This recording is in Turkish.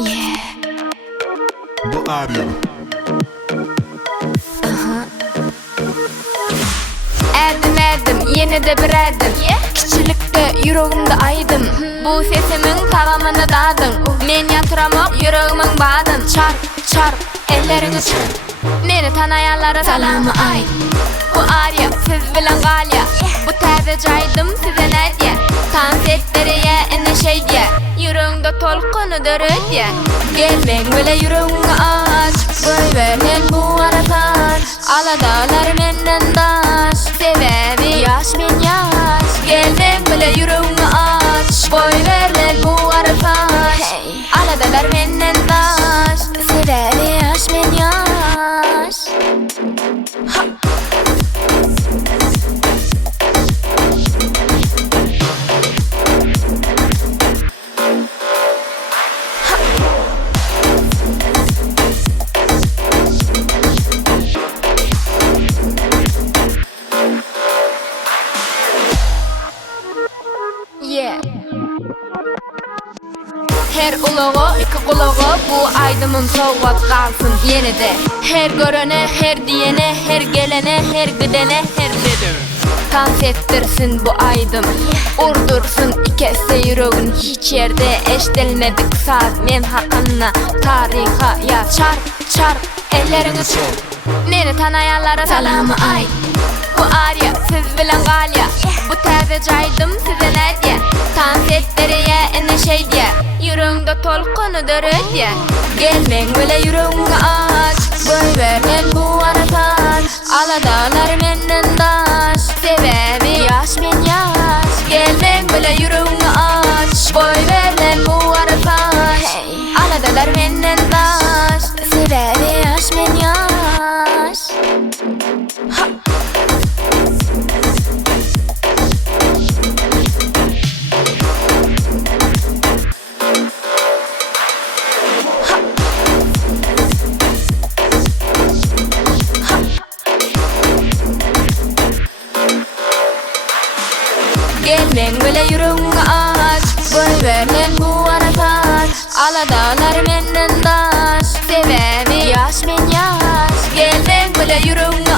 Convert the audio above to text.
Yeah. Bu Arya. Erdim yine de bir erdim. Kiçilikte yüreğimde aydım. Bu sesimin tamamını dadın. Men yatıramok yüreğimin badın. Çarp ellerini çarp. Meni tanayanlara salamı ay. Bu Arya siz bilen Galya. Bu taze caydım size ne diye. Tansetleriye ene şey diye. Yüreğimde tolkunu dörü diye. Gelmek bile yüreğimi aç. Boy verlen bu aratan. Aladalar menden daş. Sebebi yaş men yaş. Gelmek bile yüreğimi aç. Boy verlen bu aratan. Aladalar menden daş. Sebebi yaş men yaş. Ha. Yeah. Her ulağı iki kulağı bu aydımın soğuk kalsın yenide. Her görene, her diyene, her gelene, her gidene, her dedim. Dans ettirsin bu aydım. Urdursun ikisi yüreğin hiç yerde eşdelmedik saat men hakkında tariha ya çarp ellerini çarp. Meni tanayanlara salamı ay. Bu Arya siz bilen Galya. Bu taze caydım size ne diye. Tansetleriye ene şey diye. Yüreğimde tolkunu dörü diye. Gelmek bile yüreğimi aç. Boy verlen bu aratan. Aladalar menden daş. Sebebi yaş men yaş. Gelmek bile yüreğimi aç. Boy verlen bu aratan. Aladalar menden daş. Sebebi yaş men yaş. Ha. Gelmek bile yüreğimi aç. Boy verlen bu aratan. Aladalar menden daş. Sebebi yaş men yaş. Gelmek bile yüreğimi